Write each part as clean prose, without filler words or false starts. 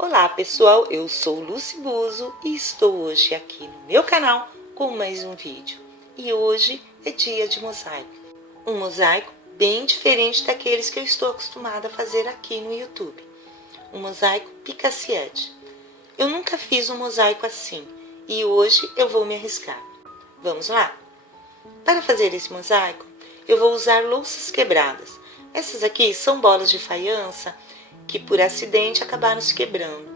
Olá pessoal, eu sou Lucy Buzo e estou hoje aqui no meu canal com mais um vídeo. E hoje é dia de mosaico. Um mosaico bem diferente daqueles que eu estou acostumada a fazer aqui no YouTube. Um mosaico picassiette. Eu nunca fiz um mosaico assim e hoje eu vou me arriscar. Vamos lá? Para fazer esse mosaico, eu vou usar louças quebradas. Essas aqui são bolas de faiança que por acidente acabaram se quebrando.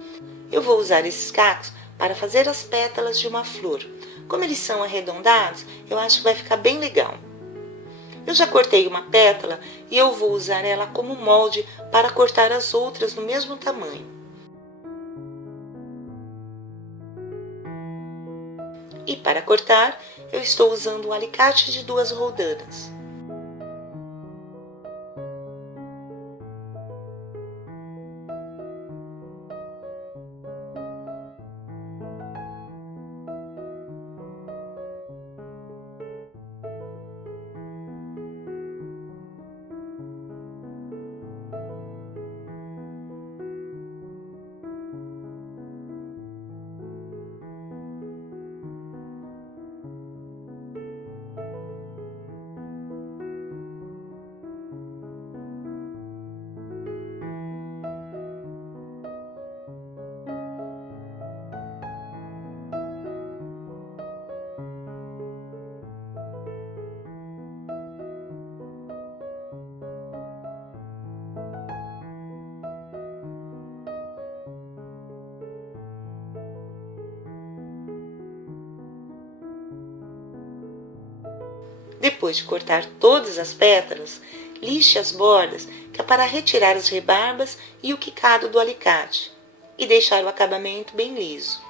Eu vou usar esses cacos para fazer as pétalas de uma flor. Como eles são arredondados, eu acho que vai ficar bem legal. Eu já cortei uma pétala e eu vou usar ela como molde para cortar as outras no mesmo tamanho. E para cortar, eu estou usando um alicate de 2 roldanas. Depois de cortar todas as pétalas, lixe as bordas, que é para retirar as rebarbas e o quicado do alicate, e deixar o acabamento bem liso.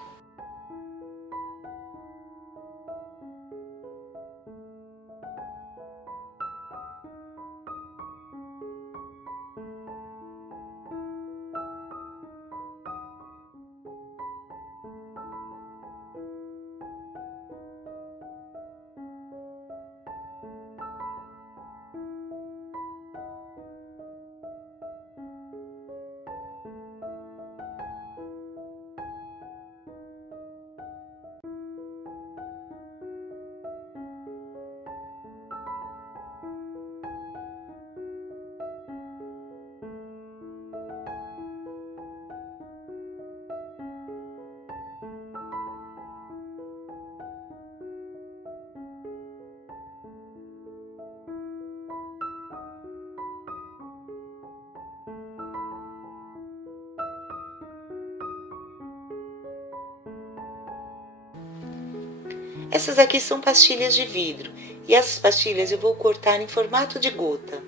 Essas aqui são pastilhas de vidro, e essas pastilhas eu vou cortar em formato de gota.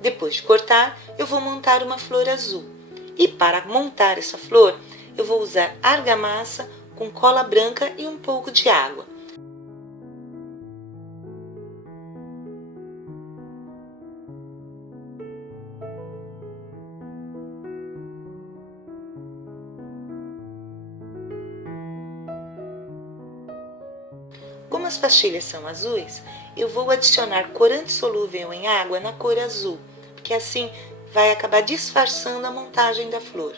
Depois de cortar, eu vou montar uma flor azul. E para montar essa flor, eu vou usar argamassa com cola branca e um pouco de água. Como as pastilhas são azuis, eu vou adicionar corante solúvel em água na cor azul, porque assim vai acabar disfarçando a montagem da flor.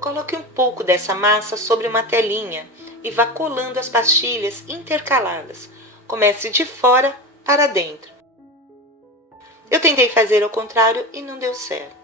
Coloque um pouco dessa massa sobre uma telinha e vá colando as pastilhas intercaladas. Comece de fora para dentro. Eu tentei fazer ao contrário e não deu certo.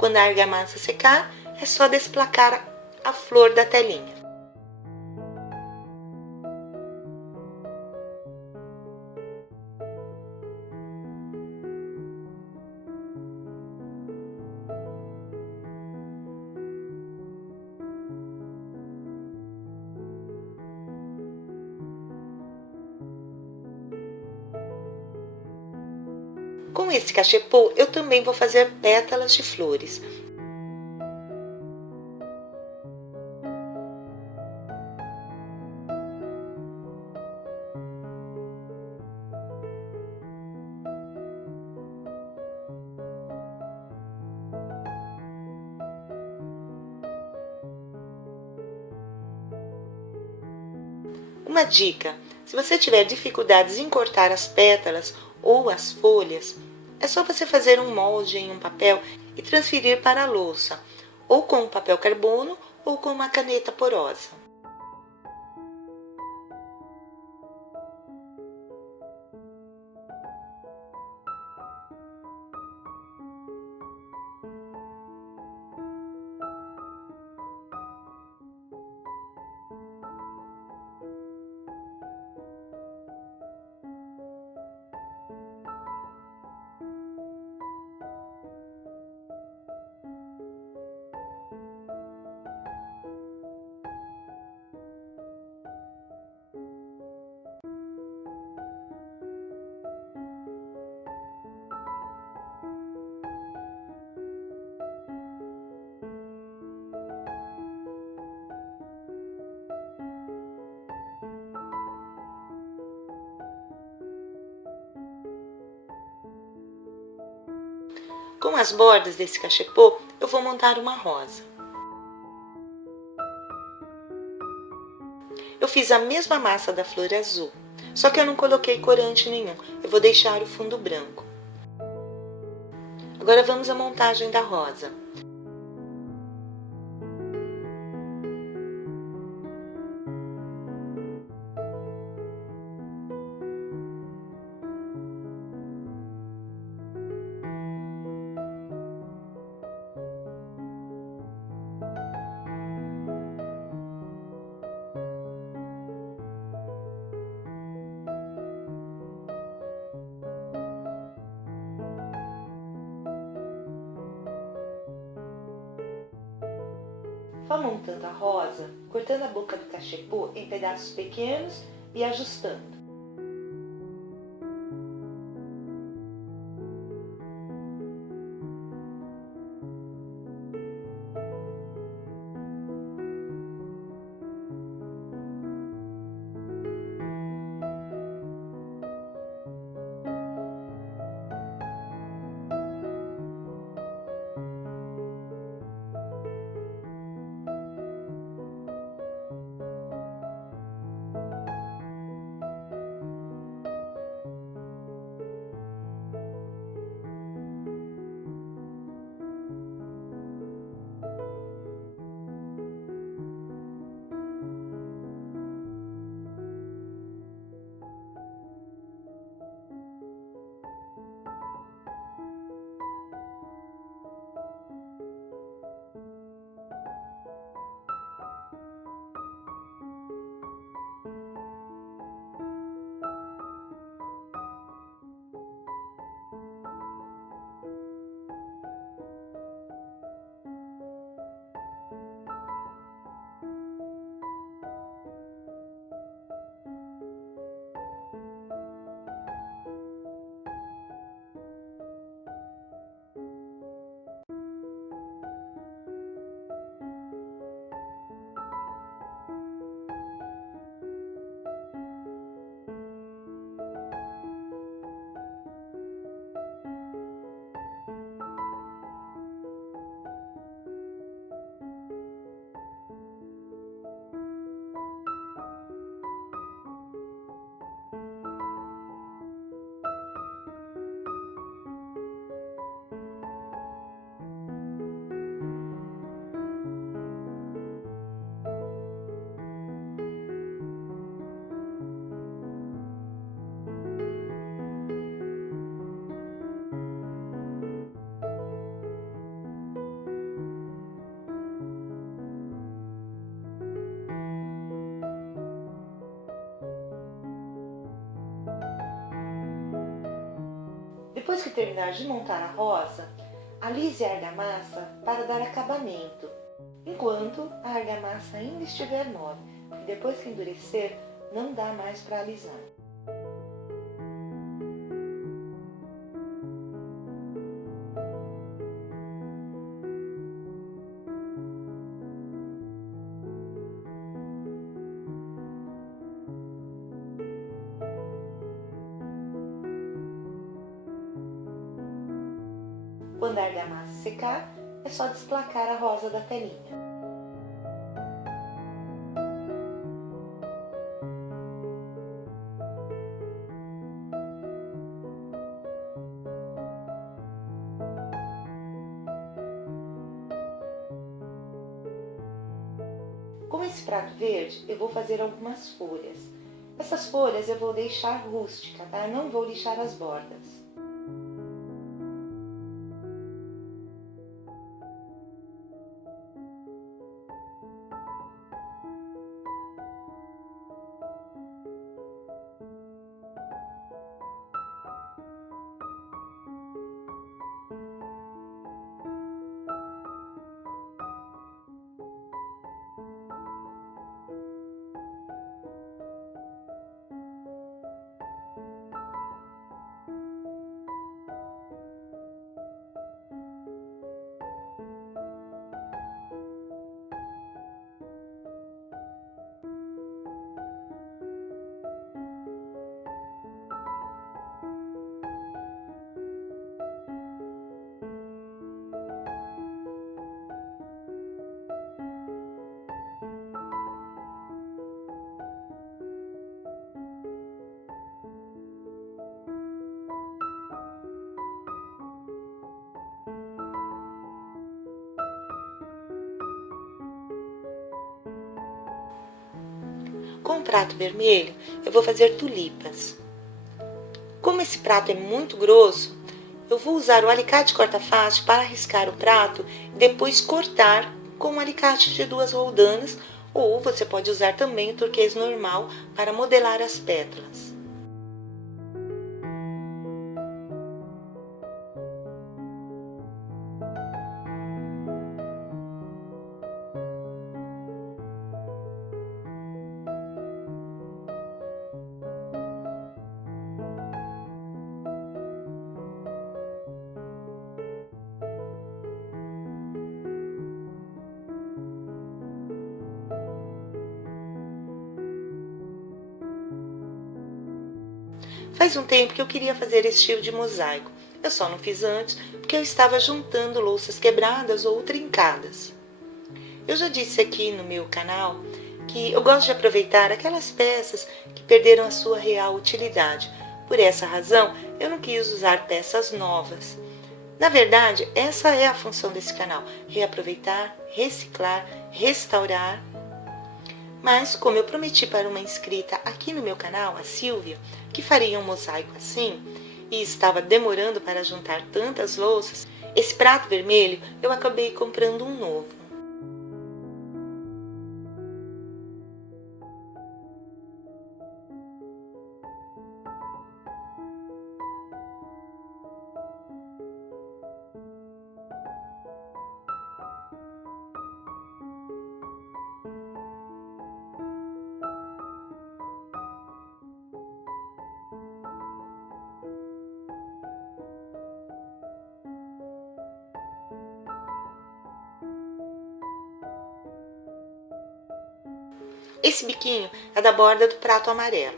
Quando a argamassa secar, é só desplacar a flor da telinha. Com esse cachepô, eu também vou fazer pétalas de flores. Uma dica: se você tiver dificuldades em cortar as pétalas ou as folhas, é só você fazer um molde em um papel e transferir para a louça, ou com papel carbono ou com uma caneta porosa. Com as bordas desse cachepô, eu vou montar uma rosa. Eu fiz a mesma massa da flor azul, só que eu não coloquei corante nenhum, eu vou deixar o fundo branco. Agora vamos à montagem da rosa. Vá montando a rosa, cortando a boca do cachepô em pedaços pequenos e ajustando. Depois que terminar de montar a rosa, alise a argamassa para dar acabamento, enquanto a argamassa ainda estiver mole, e depois que endurecer, não dá mais para alisar. Quando a argamassa secar, é só desplacar a rosa da telinha. Com esse prato verde, eu vou fazer algumas folhas. Essas folhas eu vou deixar rústica, tá? Não vou lixar as bordas. Com o prato vermelho, eu vou fazer tulipas. Como esse prato é muito grosso, eu vou usar o alicate corta-face para riscar o prato e depois cortar com um alicate de 2 roldanas, ou você pode usar também o turquês normal para modelar as pétalas. Faz um tempo que eu queria fazer esse estilo de mosaico. Eu só não fiz antes porque eu estava juntando louças quebradas ou trincadas. Eu já disse aqui no meu canal que eu gosto de aproveitar aquelas peças que perderam a sua real utilidade. Por essa razão, eu não quis usar peças novas. Na verdade, essa é a função desse canal: reaproveitar, reciclar, restaurar. Mas, como eu prometi para uma inscrita aqui no meu canal, a Silvia, que faria um mosaico assim, e estava demorando para juntar tantas louças, esse prato vermelho eu acabei comprando um novo. Esse biquinho é da borda do prato amarelo.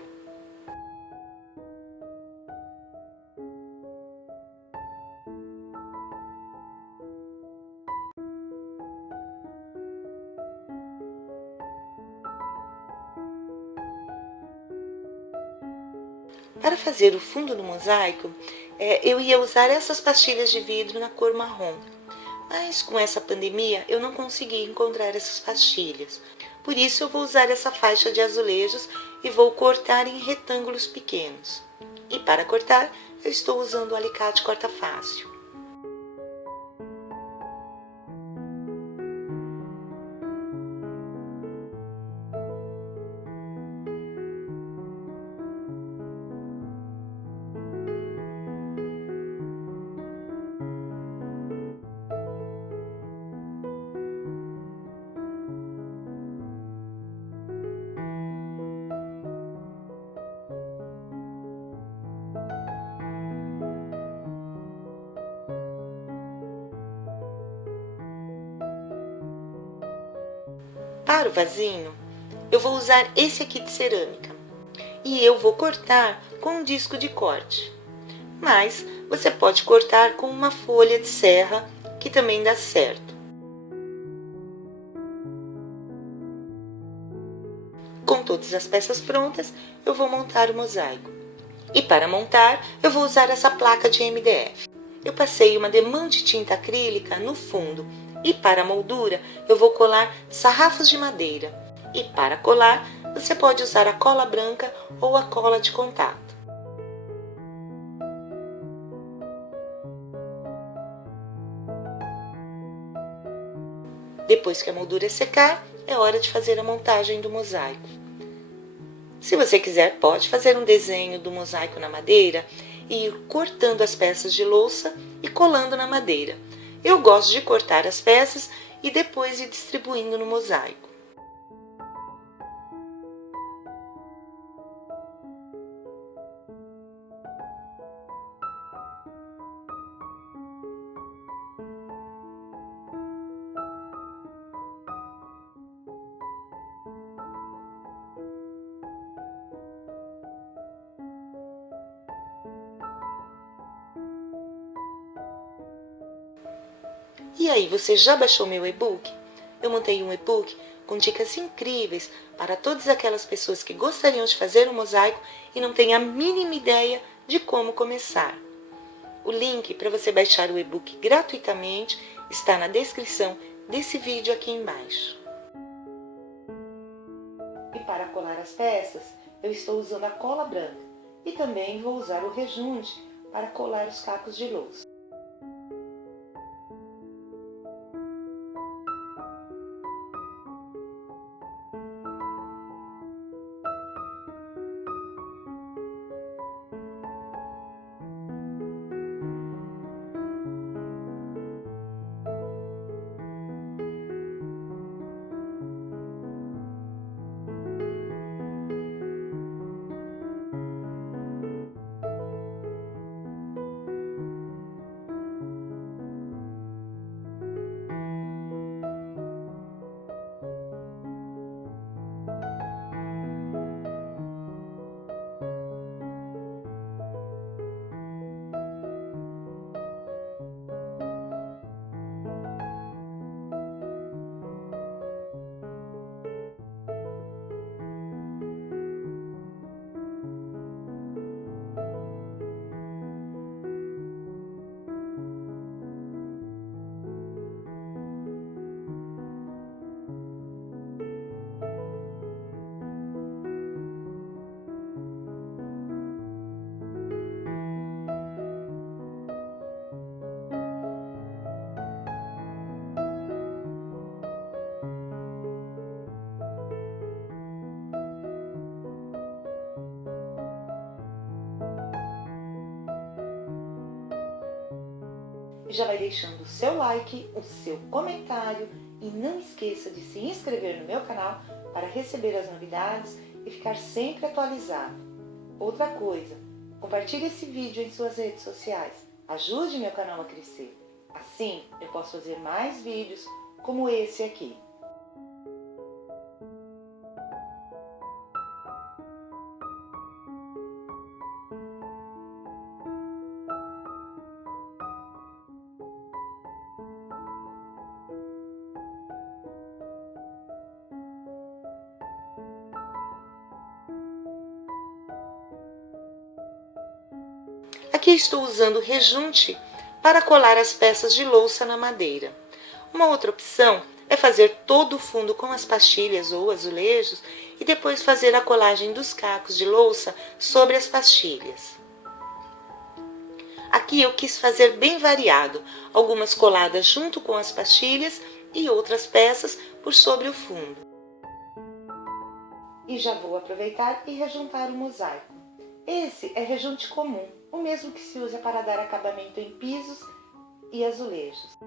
Para fazer o fundo do mosaico, eu ia usar essas pastilhas de vidro na cor marrom. Mas com essa pandemia eu não consegui encontrar essas pastilhas. Por isso eu vou usar essa faixa de azulejos e vou cortar em retângulos pequenos. E para cortar, eu estou usando o alicate corta-fácil. Para o vasinho, eu vou usar esse aqui de cerâmica e eu vou cortar com um disco de corte. Mas você pode cortar com uma folha de serra, que também dá certo. Com todas as peças prontas, eu vou montar o mosaico. E para montar, eu vou usar essa placa de MDF. Eu passei uma demã de tinta acrílica no fundo e para a moldura eu vou colar sarrafos de madeira. E para colar, você pode usar a cola branca ou a cola de contato. Depois que a moldura secar, é hora de fazer a montagem do mosaico. Se você quiser, pode fazer um desenho do mosaico na madeira e ir cortando as peças de louça e colando na madeira. Eu gosto de cortar as peças e depois ir distribuindo no mosaico. E aí, você já baixou meu e-book? Eu montei um e-book com dicas incríveis para todas aquelas pessoas que gostariam de fazer um mosaico e não têm a mínima ideia de como começar. O link para você baixar o e-book gratuitamente está na descrição desse vídeo aqui embaixo. E para colar as peças, eu estou usando a cola branca e também vou usar o rejunte para colar os cacos de louça. Já vai deixando o seu like, o seu comentário e não esqueça de se inscrever no meu canal para receber as novidades e ficar sempre atualizado. Outra coisa, compartilhe esse vídeo em suas redes sociais, ajude meu canal a crescer. Assim eu posso fazer mais vídeos como esse aqui. Aqui estou usando rejunte para colar as peças de louça na madeira. Uma outra opção é fazer todo o fundo com as pastilhas ou azulejos e depois fazer a colagem dos cacos de louça sobre as pastilhas. Aqui eu quis fazer bem variado, algumas coladas junto com as pastilhas e outras peças por sobre o fundo. E já vou aproveitar e rejuntar o mosaico. Esse é rejunte comum, o mesmo que se usa para dar acabamento em pisos e azulejos.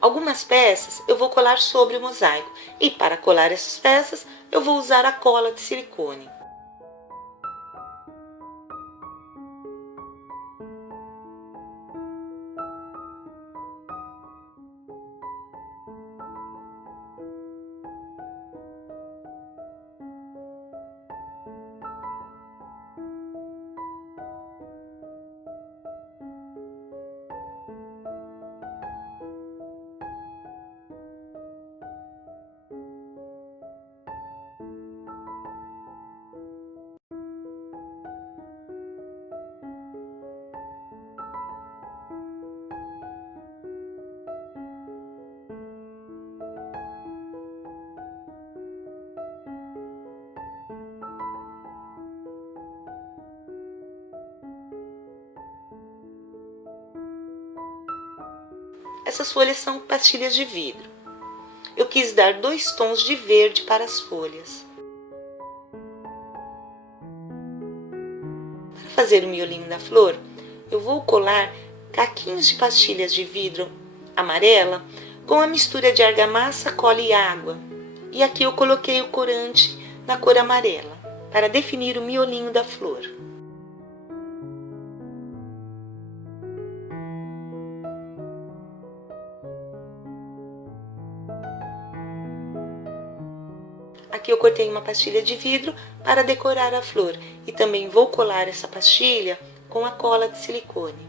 Algumas peças eu vou colar sobre o mosaico e para colar essas peças eu vou usar a cola de silicone. Essas folhas são pastilhas de vidro. Eu quis dar 2 tons de verde para as folhas. Para fazer o miolinho da flor, eu vou colar caquinhos de pastilhas de vidro amarela com a mistura de argamassa, cola e água. E aqui eu coloquei o corante na cor amarela, para definir o miolinho da flor. Aqui eu cortei uma pastilha de vidro para decorar a flor e também vou colar essa pastilha com a cola de silicone.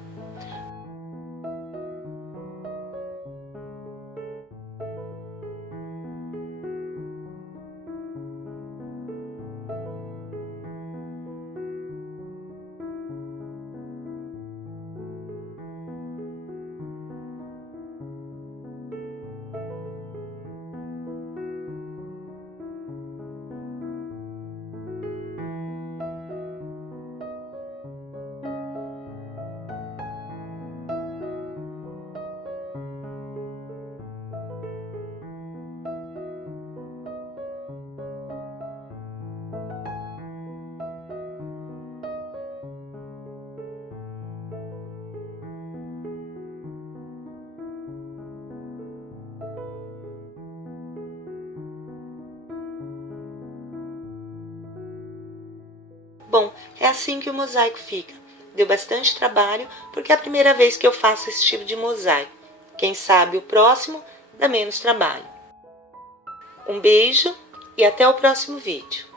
Bom, é assim que o mosaico fica. Deu bastante trabalho, porque é a primeira vez que eu faço esse tipo de mosaico. Quem sabe o próximo dá menos trabalho. Um beijo e até o próximo vídeo.